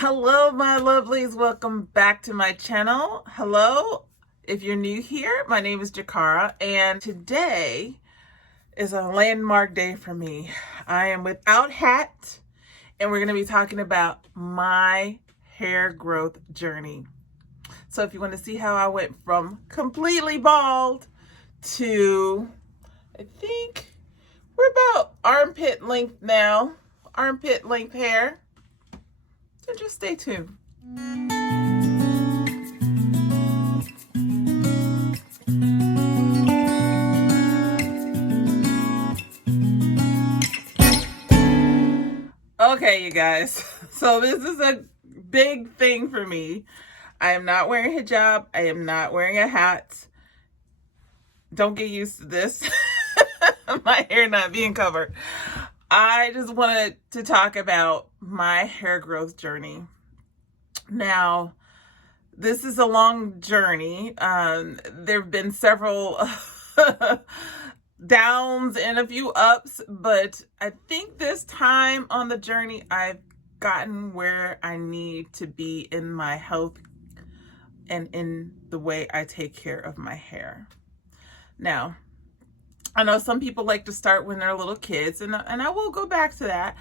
Hello, my lovelies. Welcome back to my channel. Hello. If you're new here, my name is Jakara, and today is a landmark day for me. I am without hat, and we're going to be talking about my hair growth journey. So if you want to see how I went from completely bald to, I think we're about armpit length now, armpit length hair. So just stay tuned. Okay, you guys. So this is a big thing for me. I am not wearing a hijab. I am not wearing a hat. Don't get used to this. My hair not being covered. I just wanted to talk about my hair growth journey. Now, this is a long journey. There have been several downs and a few ups, but I think this time on the journey, I've gotten where I need to be in my health and in the way I take care of my hair. Now, I know some people like to start when they're little kids, and I will go back to that.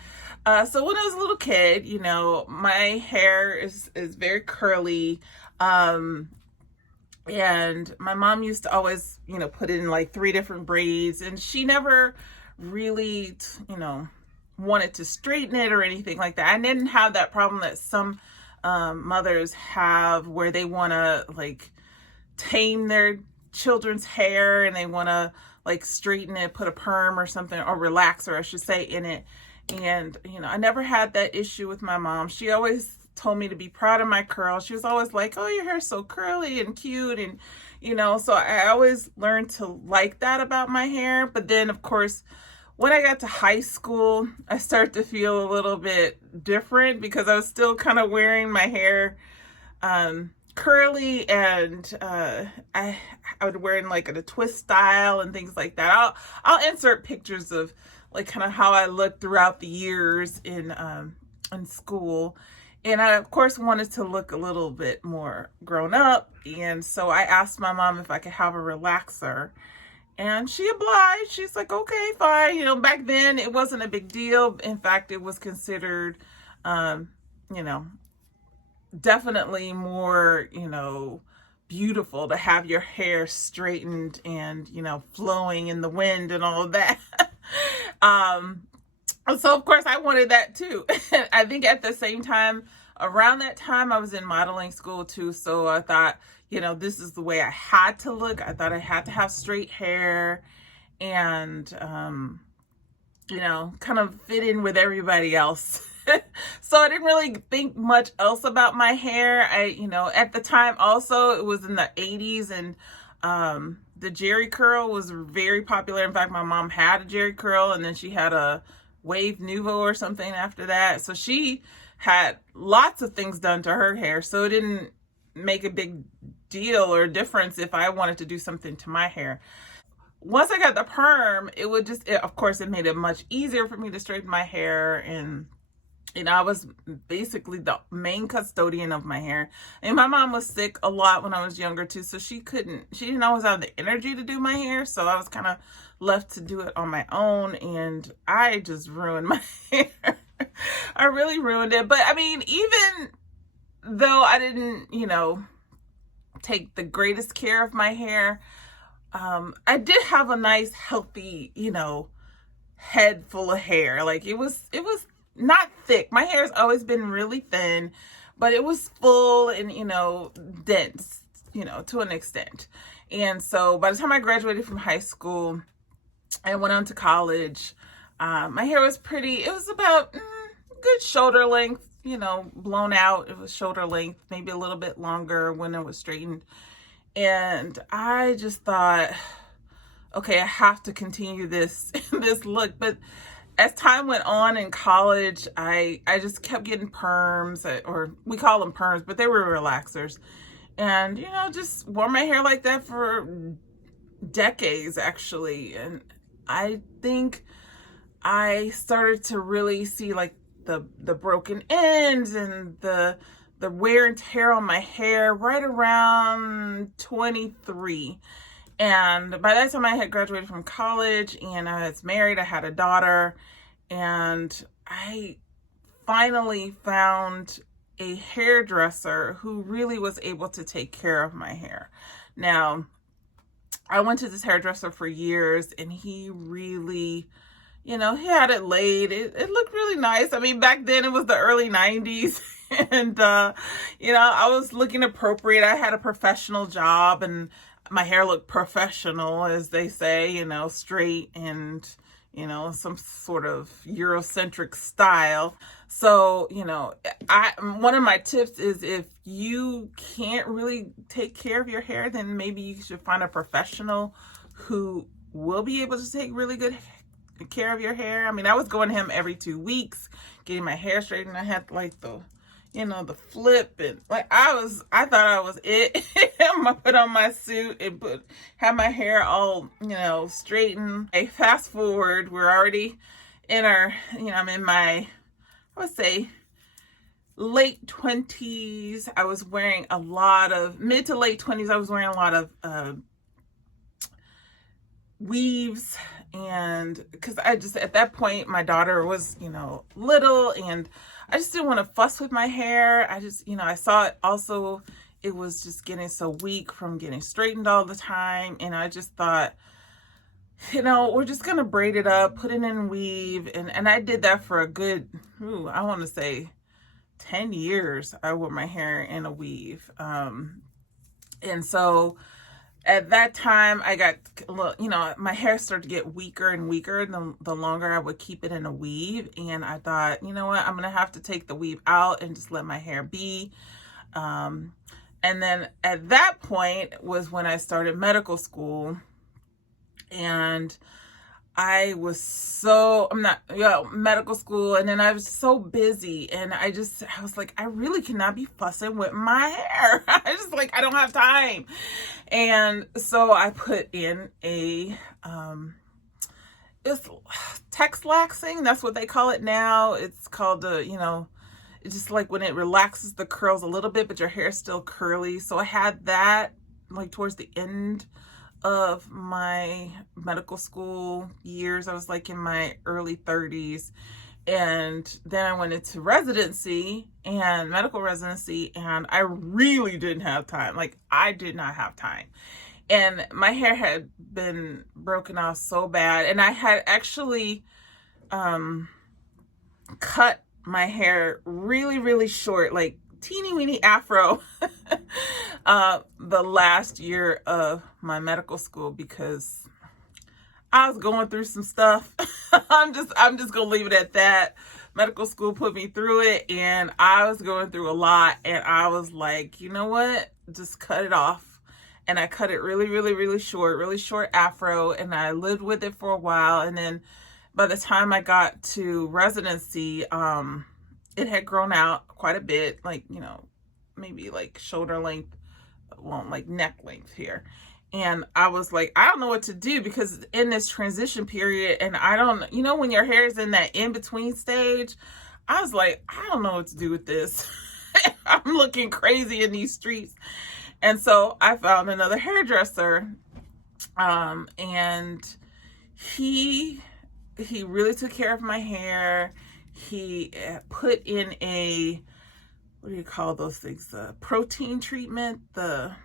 So when I was a little kid, you know, my hair is very curly. And my mom used to always, you know, put it in like 3 different braids, and she never really, you know, wanted to straighten it or anything like that. I didn't have that problem that some mothers have where they want to like tame their children's hair and they want to like straighten it, put a perm or something, or relaxer, I should say, in it. And, you know, I never had that issue with my mom. She always told me to be proud of my curls. She was always like, oh, your hair's so curly and cute. And, you know, so I always learned to like that about my hair. But then, of course, when I got to high school, I started to feel a little bit different because I was still kind of wearing my hair curly, and I would wear it in like a twist style and things like that. I'll insert pictures of like kind of how I looked throughout the years in school. And I, of course, wanted to look a little bit more grown up. And so I asked my mom if I could have a relaxer. And she obliged. She's like, okay, fine. You know, back then it wasn't a big deal. In fact, it was considered, you know, definitely more, you know, beautiful to have your hair straightened and, you know, flowing in the wind and all of that. So of course I wanted that too. I think at the same time, around that time, I was in modeling school too. So I thought, you know, this is the way I had to look. I thought I had to have straight hair and, you know, kind of fit in with everybody else. So I didn't really think much else about my hair. You know, at the time also, it was in the 80s, and the Jerry curl was very popular. In fact, my mom had a Jerry curl, and then she had a Wave Nouveau or something after that. So she had lots of things done to her hair. So it didn't make a big deal or difference if I wanted to do something to my hair. Once I got the perm, it would just, of course, it made it much easier for me to straighten my hair. And you know, I was basically the main custodian of my hair. And my mom was sick a lot when I was younger too, so she didn't always have the energy to do my hair, so I was kind of left to do it on my own, and I just ruined my hair. I really ruined it. But I mean, even though I didn't, you know, take the greatest care of my hair, I did have a nice, healthy, you know, head full of hair. Like it was not thick. My hair's always been really thin, but it was full and, you know, dense, you know, to an extent. And so by the time I graduated from high school and went on to college, my hair was it was about good shoulder length, you know, blown out. It was shoulder length, maybe a little bit longer when it was straightened. And I just thought, okay, I have to continue this look. But as time went on in college, I just kept getting perms, or we call them perms, but they were relaxers. And, you know, just wore my hair like that for decades, actually. And I think I started to really see like the broken ends and the wear and tear on my hair right around 23. And by that time I had graduated from college and I was married. I had a daughter, and I finally found a hairdresser who really was able to take care of my hair. Now, I went to this hairdresser for years, and he really, he had it laid. It looked really nice. I mean, back then it was the early 90s. And, I was looking appropriate. I had a professional job, and my hair looked professional, as they say, straight and, some sort of Eurocentric style. So, one of my tips is, if you can't really take care of your hair, then maybe you should find a professional who will be able to take really good care of your hair. I mean, I was going to him every 2 weeks, getting my hair straightened. I had like the flip, and like I thought I was it. I put on my suit and have my hair all, straightened. I fast forward, we're already in our, I'm in my, I would say, late 20s. I was wearing a lot of, mid to late 20s, I was wearing a lot of weaves. And because I just, at that point, my daughter was, little, and I just didn't want to fuss with my hair. I just, I saw it also, it was just getting so weak from getting straightened all the time. And I just thought, we're just going to braid it up, put it in weave. And I did that for a good, I want to say 10 years. I wore my hair in a weave. And so at that time, I got a little, my hair started to get weaker and weaker the longer I would keep it in a weave. And I thought, you know what, I'm going to have to take the weave out and just let my hair be. And then at that point was when I started medical school. And I was medical school, and then I was so busy, and I was like, I really cannot be fussing with my hair. I don't have time. And so I put in it's text laxing. That's what they call it now. It's called, it's just like when it relaxes the curls a little bit, but your hair is still curly. So I had that like towards the end of my medical school years. I was like in my early 30s, and then I went into residency and medical residency, and I really didn't have time. Like, I did not have time, and my hair had been broken off so bad, and I had actually cut my hair really, really short, like teeny weeny afro the last year of my medical school, because I was going through some stuff. I'm just gonna leave it at that. Medical school put me through it, and I was going through a lot, and I was like, you know what, just cut it off. And I cut it really, really, really short afro, and I lived with it for a while. And then by the time I got to residency, it had grown out quite a bit, like, maybe like shoulder length, well, like neck length here. And I was like, I don't know what to do, because in this transition period, and I don't, when your hair is in that in-between stage, I was like, I don't know what to do with this. I'm looking crazy in these streets. And so I found another hairdresser, and he really took care of my hair. He put in a, what do you call those things? The protein treatment, the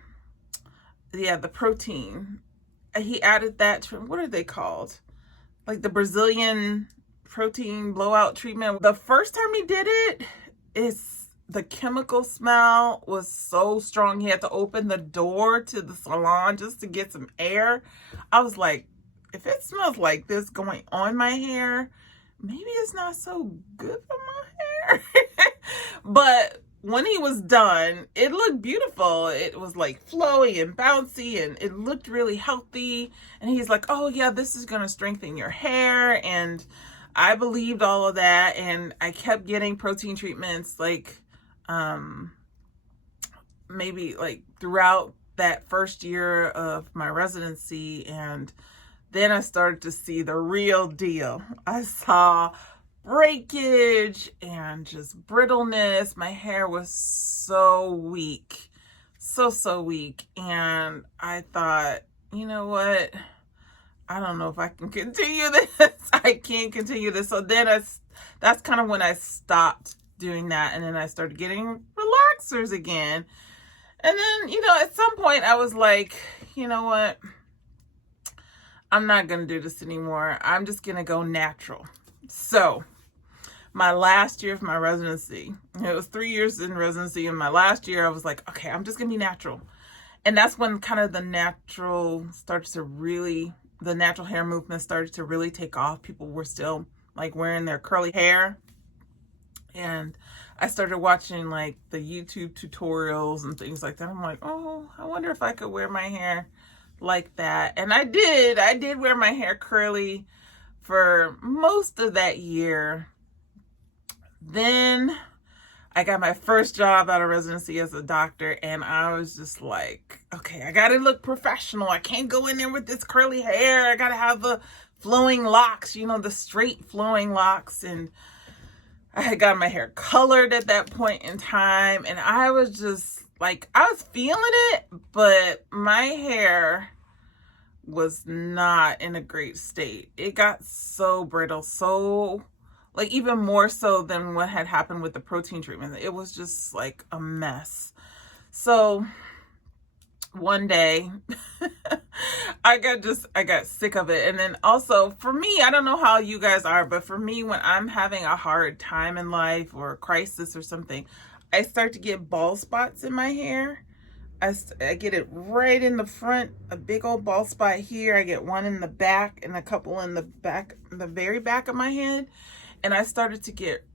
protein. He added that to, what are they called? Like the Brazilian protein blowout treatment. The first time he did it, the chemical smell was so strong. He had to open the door to the salon just to get some air. I was like, if it smells like this going on my hair, maybe it's not so good for my hair. But when he was done, it looked beautiful. It was like flowy and bouncy, and it looked really healthy. And he's like, oh yeah, this is going to strengthen your hair. And I believed all of that. And I kept getting protein treatments, like, maybe like throughout that first year of my residency. And then I started to see the real deal. I saw breakage and just brittleness. My hair was so weak, so weak. And I thought, you know what? I don't know if I can continue this. I can't continue this. So then that's kind of when I stopped doing that. And then I started getting relaxers again. And then, at some point I was like, you know what? I'm not going to do this anymore. I'm just going to go natural. So my last year of my residency, it was 3 years in residency. And my last year I was like, okay, I'm just going to be natural. And that's when kind of the natural hair movement started to really take off. People were still like wearing their curly hair. And I started watching like the YouTube tutorials and things like that. I'm like, oh, I wonder if I could wear my hair like that. And I did wear my hair curly for most of that year. Then I got my first job out of residency as a doctor, and I was just like, okay, I gotta look professional. I can't go in there with this curly hair. I gotta have the flowing locks, the straight flowing locks. And I had got my hair colored at that point in time, and I was just like, I was feeling it, but my hair was not in a great state. It got so brittle, so like even more so than what had happened with the protein treatment. It was just like a mess. So one day I got sick of it. And then also for me, I don't know how you guys are, but for me, when I'm having a hard time in life or a crisis or something, I start to get bald spots in my hair. I get it right in the front, a big old bald spot here. I get one in the back and a couple in the very back of my head. And I started to get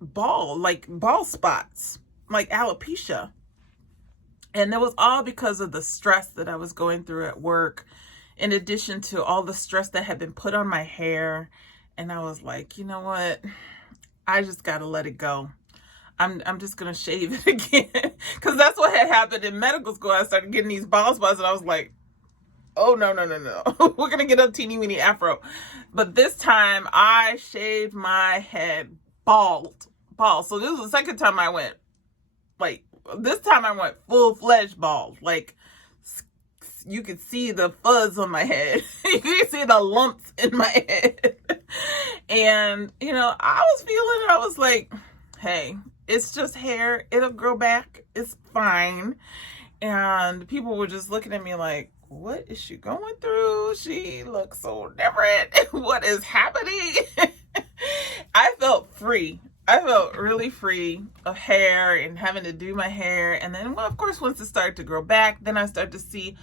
bald spots, like alopecia. And that was all because of the stress that I was going through at work, in addition to all the stress that had been put on my hair. And I was like, you know what? I just got to let it go. I'm just going to shave it again. Because that's what had happened in medical school. I started getting these bald spots and I was like, oh, no. We're going to get a teeny weeny afro. But this time I shaved my head bald. So this was the second time I went, this time I went full-fledged bald. Like, you could see the fuzz on my head. You could see the lumps in my head. And, I was feeling it. I was like, hey, it's just hair. It'll grow back. It's fine. And people were just looking at me like, what is she going through? She looks so different. What is happening? I felt free. I felt really free of hair and having to do my hair. And then, well, of course, once it started to grow back, then I started to see,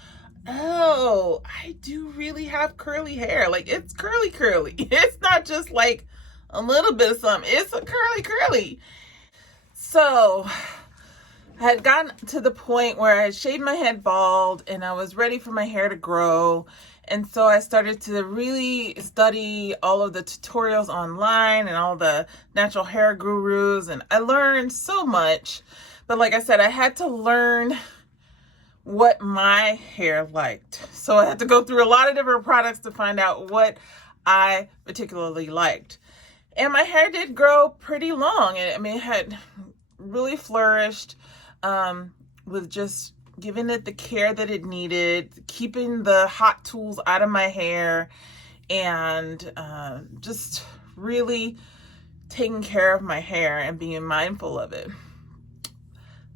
oh, I do really have curly hair. Like, it's curly. It's not just like a little bit of something. It's a curly. So I had gotten to the point where I had shaved my head bald and I was ready for my hair to grow. And so I started to really study all of the tutorials online and all the natural hair gurus. And I learned so much. But like I said, I had to learn what my hair liked. So I had to go through a lot of different products to find out what I particularly liked. And my hair did grow pretty long. It had really flourished with just giving it the care that it needed, keeping the hot tools out of my hair, and just really taking care of my hair and being mindful of it.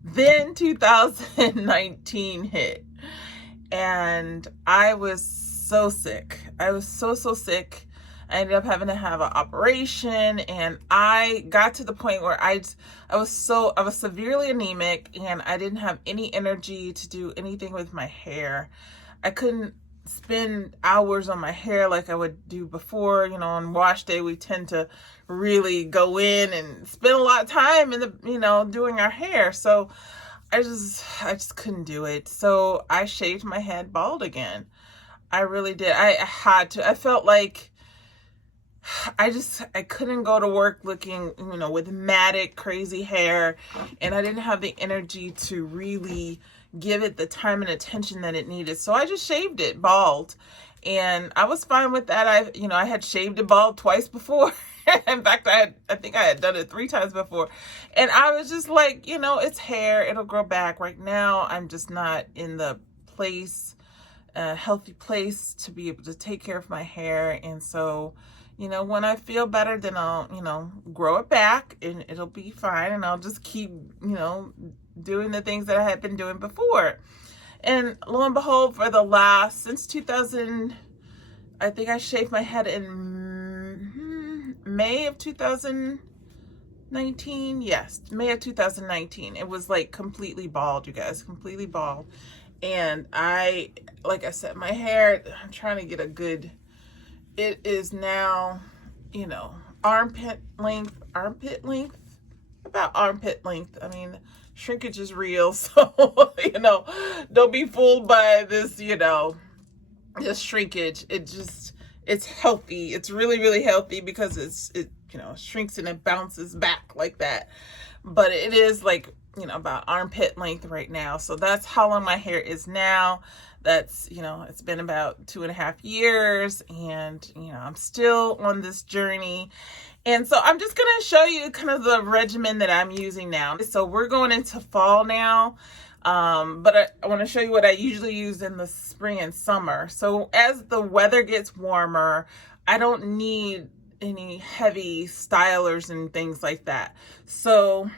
Then 2019 hit, and I was so sick. I was so sick. I ended up having to have an operation, and I got to the point where I was severely anemic, and I didn't have any energy to do anything with my hair. I couldn't spend hours on my hair like I would do before. On wash day, we tend to really go in and spend a lot of time in the, doing our hair. So I just couldn't do it. So I shaved my head bald again. I really did. I had to. I felt like I couldn't go to work looking, with matted, crazy hair, and I didn't have the energy to really give it the time and attention that it needed. So I just shaved it bald, and I was fine with that. I had shaved it bald twice before, In fact, I think I had done it 3 times before. And I was just like, you know, it's hair, it'll grow back. Right now, I'm just not in the place, a healthy place to be able to take care of my hair. And so, you know, when I feel better, then I'll, you know, grow it back and it'll be fine. And I'll just keep, you know, doing the things that I had been doing before. And lo and behold, for the last, since 2000, I think I shaved my head in May of 2019. Yes, May of 2019. It was like completely bald, you guys, completely bald. And like I said, my hair, I'm trying to get a good, it is now, you know, armpit length, about armpit length. I mean, shrinkage is real, so, you know, don't be fooled by this, you know, this shrinkage. It's healthy. It's really, really healthy because it, you know, shrinks and it bounces back like that. But it is like, you know, about armpit length right now. So that's how long my hair is now. That's, you know, it's been about 2.5 years, and, you know, I'm still on this journey. And so I'm just going to show you kind of the regimen that I'm using now. So we're going into fall now. But I want to show you what I usually use in the spring and summer. So as the weather gets warmer, I don't need any heavy stylers and things like that. So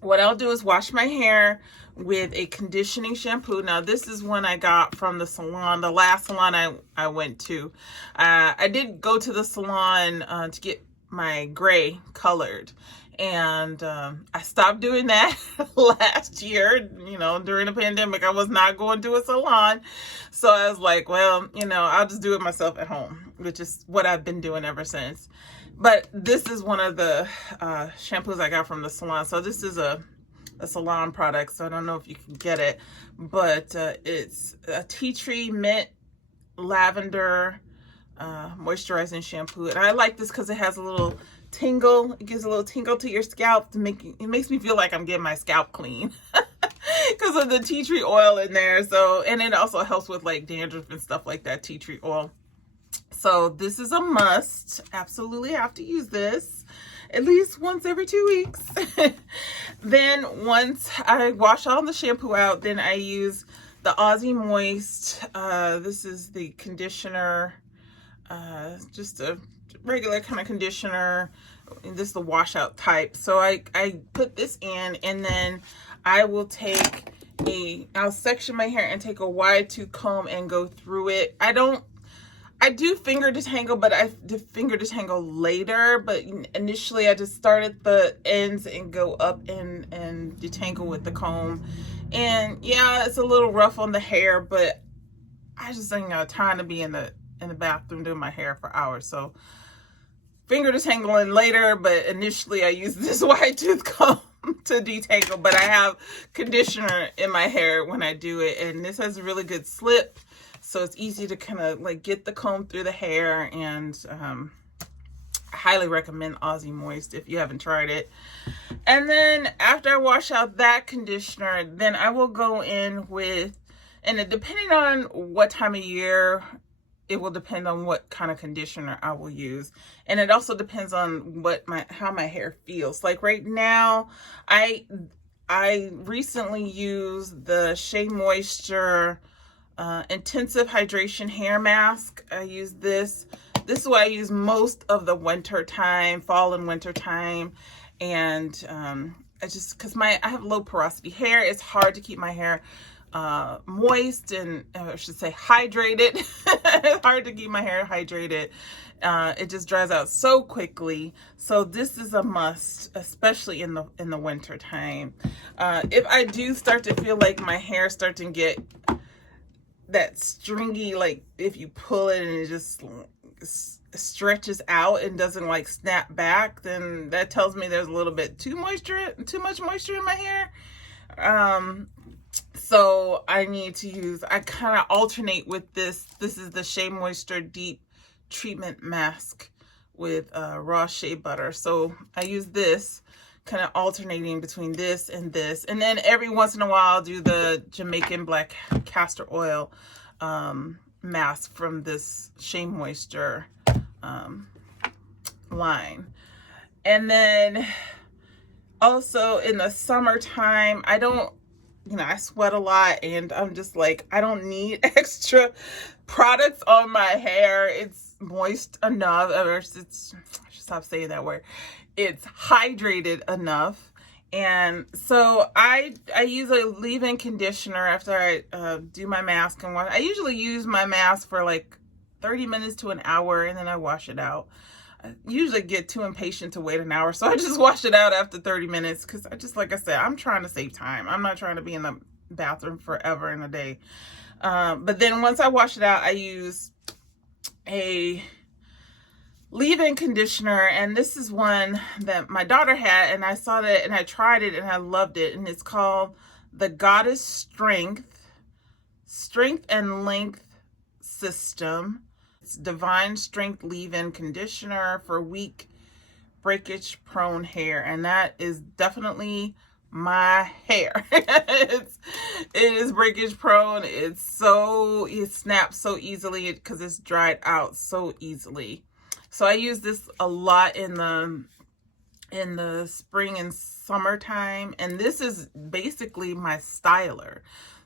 what I'll do is wash my hair with a conditioning shampoo. Now, this is one I got from the salon, the last salon I went to. I did go to the salon to get my gray colored. And I stopped doing that last year. You know, during the pandemic, I was not going to a salon. So I was like, well, you know, I'll just do it myself at home, which is what I've been doing ever since. But this is one of the shampoos I got from the salon. So this is a salon product, so I don't know if you can get it. But it's a tea tree mint lavender moisturizing shampoo. And I like this because it has a little tingle. It gives a little tingle to your scalp to it makes me feel like I'm getting my scalp clean because of the tea tree oil in there. So, and it also helps with like dandruff and stuff like that, tea tree oil. So this is a must. Absolutely have to use this at least once every 2 weeks. Then once I wash all the shampoo out, then I use the Aussie Moist. This is the conditioner, just a regular kind of conditioner. This is the washout type. So I put this in, and then I will I'll section my hair and take a wide tooth comb and go through it. I do finger detangle, but I do finger detangle later. But initially I just start at the ends and go up and detangle with the comb. And yeah, it's a little rough on the hair, but I just ain't got time to be in the bathroom doing my hair for hours. So finger detangling later, but initially I use this wide tooth comb to detangle. But I have conditioner in my hair when I do it, and this has a really good slip. So it's easy to kind of like get the comb through the hair, and I highly recommend Aussie Moist if you haven't tried it. And then after I wash out that conditioner, then I will go in with, and depending on what time of year, it will depend on what kind of conditioner I will use. And it also depends on how my hair feels. Like right now, I recently used the Shea Moisture Intensive Hydration Hair Mask. I use this. This is what I use most of the winter time, fall and winter time. And I just, because I have low porosity hair, it's hard to keep my hair moist, and I should say hydrated. It's hard to keep my hair hydrated. It just dries out so quickly. So this is a must, especially in the winter time. If I do start to feel like my hair starting to get that stringy, like if you pull it and it just stretches out and doesn't like snap back, then that tells me there's a little bit too much moisture in my hair. So I need to use, I kind of alternate with this. This is the Shea Moisture Deep Treatment Mask with raw shea butter. So I use this, kind of alternating between this. And then every once in a while I'll do the Jamaican Black Castor Oil mask from this Shea Moisture line. And then also in the summertime, I don't, I sweat a lot, and I'm just like, I don't need extra products on my hair. It's moist enough. I should stop saying that word. It's hydrated enough. And so I use a leave-in conditioner after I do my mask and wash. I usually use my mask for like 30 minutes to an hour, and then I wash it out. I usually get too impatient to wait an hour, so I just wash it out after 30 minutes because like I said, I'm trying to save time. I'm not trying to be in the bathroom forever in a day. But then once I wash it out, I use a leave-in conditioner, and this is one that my daughter had, and I saw that and I tried it and I loved it, and it's called the Goddess Strength and Length System. It's Divine Strength Leave-In Conditioner for weak, breakage-prone hair, and that is definitely my hair. It is breakage prone. It snaps so easily because it's dried out so easily. So I use this a lot in the spring and summertime, and this is basically my styler.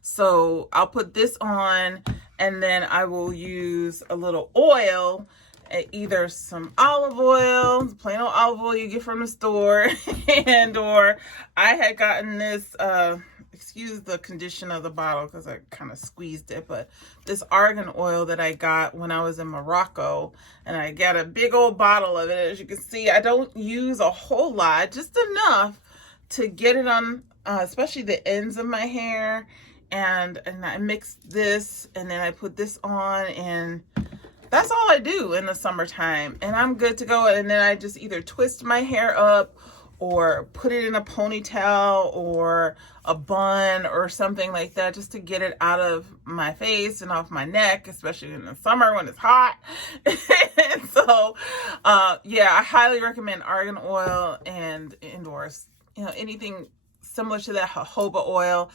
So I'll put this on, and then I will use a little oil, either some olive oil, plain old olive oil you get from the store, or I had gotten this, excuse the condition of the bottle because I kind of squeezed it, but this argan oil that I got when I was in Morocco, and I got a big old bottle of it. As you can see, I don't use a whole lot, just enough to get it on, especially the ends of my hair. And I mix this, and then I put this on, and that's all I do in the summertime, and I'm good to go. And then I just either twist my hair up or put it in a ponytail or a bun or something like that, just to get it out of my face and off my neck, especially in the summer when it's hot. And so yeah, I highly recommend argan oil and indoors, anything similar to that jojoba oil.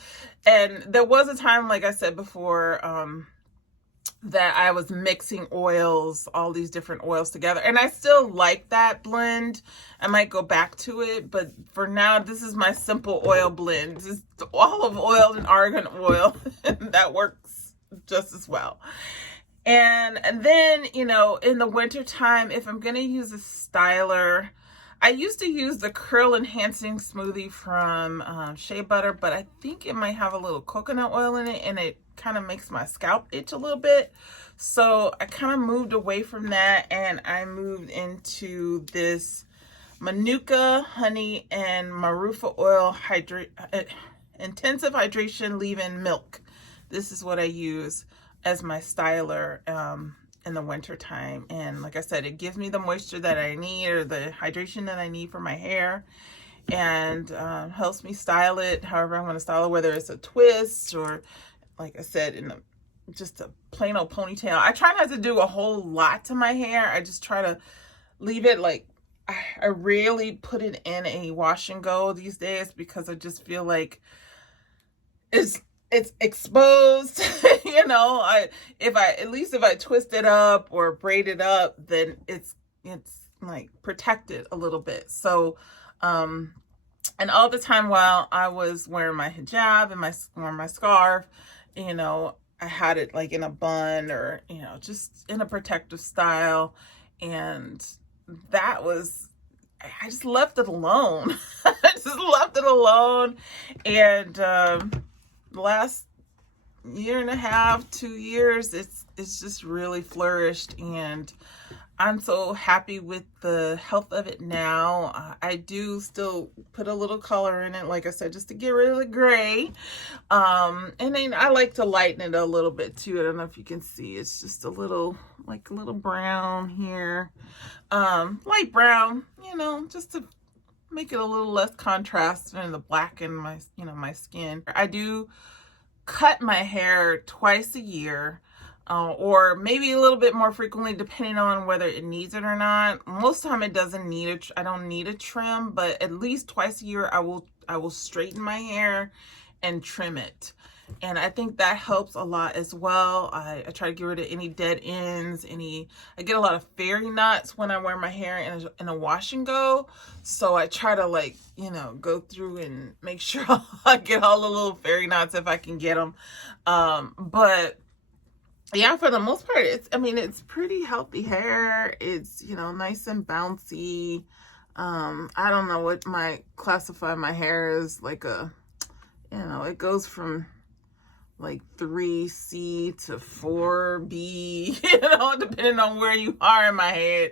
And there was a time, like I said before, that I was mixing oils, all these different oils together, and I still like that blend. I might go back to it, but for now, this is my simple oil blend. It's olive oil and argan oil. That works just as well. And then, in the winter time, if I'm going to use a styler, I used to use the Curl Enhancing Smoothie from Shea Butter, but I think it might have a little coconut oil in it, and it kind of makes my scalp itch a little bit. So I kind of moved away from that, and I moved into this Manuka Honey and Marufa Oil Intensive Hydration Leave-In Milk. This is what I use as my styler in the winter time. And like I said, it gives me the moisture that I need, or the hydration that I need for my hair, and helps me style it however I want to style it, whether it's a twist or, like I said, in just a plain old ponytail. I try not to do a whole lot to my hair. I just try to leave it like, I rarely put it in a wash and go these days, because I just feel like it's exposed. If I twist it up or braid it up, then it's like protected a little bit. So and all the time while I was wearing my hijab and my scarf, I had it like in a bun, or just in a protective style, and I just left it alone. And the last year and a half, 2 years, it's just really flourished, and I'm so happy with the health of it now. I do still put a little color in it, like I said, just to get rid of the gray. And then I like to lighten it a little bit too. I don't know if you can see, it's just a little brown here, light brown, just to make it a little less contrast in the black in my, my skin. I do cut my hair twice a year, or maybe a little bit more frequently, depending on whether it needs it or not. Most of the time it doesn't need I don't need a trim, but at least twice a year I will straighten my hair and trim it. And I think that helps a lot as well. I try to get rid of any dead ends, I get a lot of fairy knots when I wear my hair in a wash and go. So I try to, like, you know, go through and make sure I get all the little fairy knots if I can get them. But yeah, for the most part, it's pretty healthy hair. It's, you know, nice and bouncy. I don't know what classify my hair as, like it goes from like 3C to 4B, depending on where you are in my head.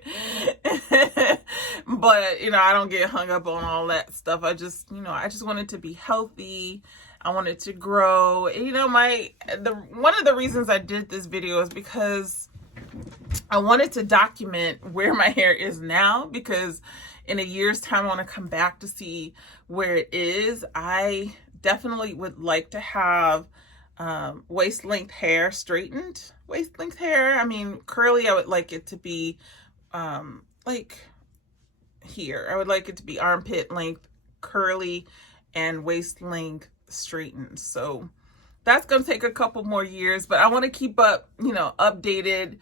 But, I don't get hung up on all that stuff. I just want it to be healthy. I want it to grow. One of the reasons I did this video is because I wanted to document where my hair is now, because in a year's time, I want to come back to see where it is. I definitely would like to have waist length hair straightened. Waist length hair, curly, I would like it to be like here. I would like it to be armpit length, curly, and waist length straightened. So that's going to take a couple more years, but I want to keep up, updated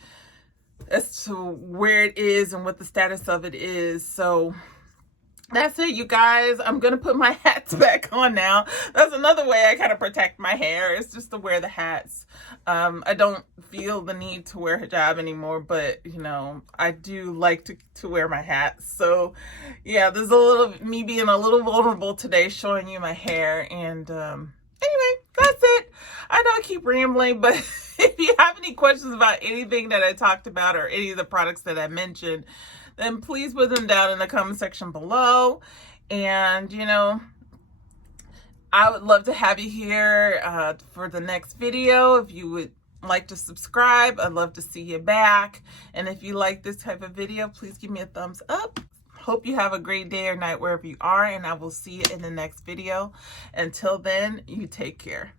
as to where it is and what the status of it is. So that's it, you guys. I'm going to put my hats back on now. That's another way I kind of protect my hair, is just to wear the hats. I don't feel the need to wear hijab anymore, but, I do like to wear my hats. So, yeah, there's a little me being a little vulnerable today, showing you my hair. And anyway, that's it. I know I keep rambling, but if you have any questions about anything that I talked about or any of the products that I mentioned, then please put them down in the comment section below. And, I would love to have you here for the next video. If you would like to subscribe, I'd love to see you back. And if you like this type of video, please give me a thumbs up. Hope you have a great day or night wherever you are, and I will see you in the next video. Until then, you take care.